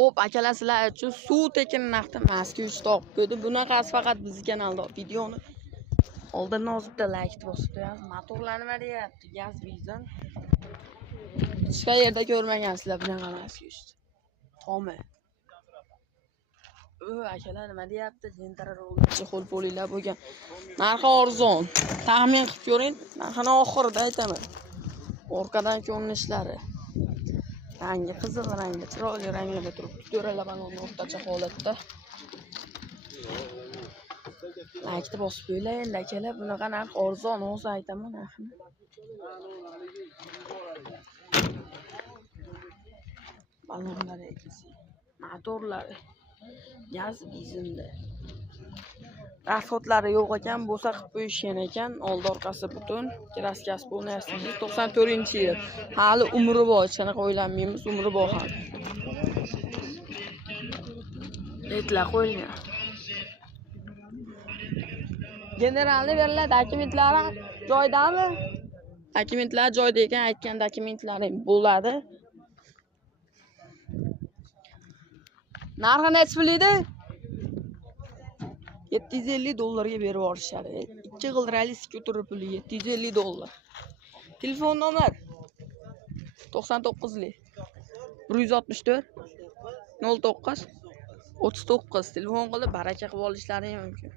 Hop, akalar sizlar uchun suv tekin narxda Moskva topib qo'ydi. Bunaqasi faqat bizning kanalda. Videoni oldin nozibda like bosib qo'yasiz. Motorlar nima deyapti? Gaz bizdan. Hech qayerda ko'rmagansizlar bunaqa Moskva. Tomi. Akalar nima deyapti? Jentara rolchi qo'l polinglar bo'lgan. Narxi arzon. Taxmin qilib ko'ring. Narxini oxirida aytaman. Orqadan ko'rinishlari. Rangi qizil rangda, chiroyli ranglarda turibdi. To'rala balonni o'rtacha holatda. Like bosib qo'yinglar endi akalar, bunaqa narx arzon, o'zi aytaman narxini. Balonlar ekisi, motorlari, gaz bizimda. Rasxodlari yo'q ekan, bo'lsa qilib qo'yishgan ekan. Oldi orqasi butun. Kraskasi bo'lmayapti. 94-yil. Hali umri bor, hech qanaqa o'ylanmaymiz, umri bor ham. Aytlar qo'yilgan. Generalni beriladi, dokumentlari joydami? Dokumentlar joyda ekan, aytgan dokumentlaring bo'ladi. Narxi necha pulida? $750 berib yuborishadi. 2 g'ildirali skuter puli $750. Telefon nomer 99lik 164 09 39. Telefon qilib baraka qilib olishlari mumkin.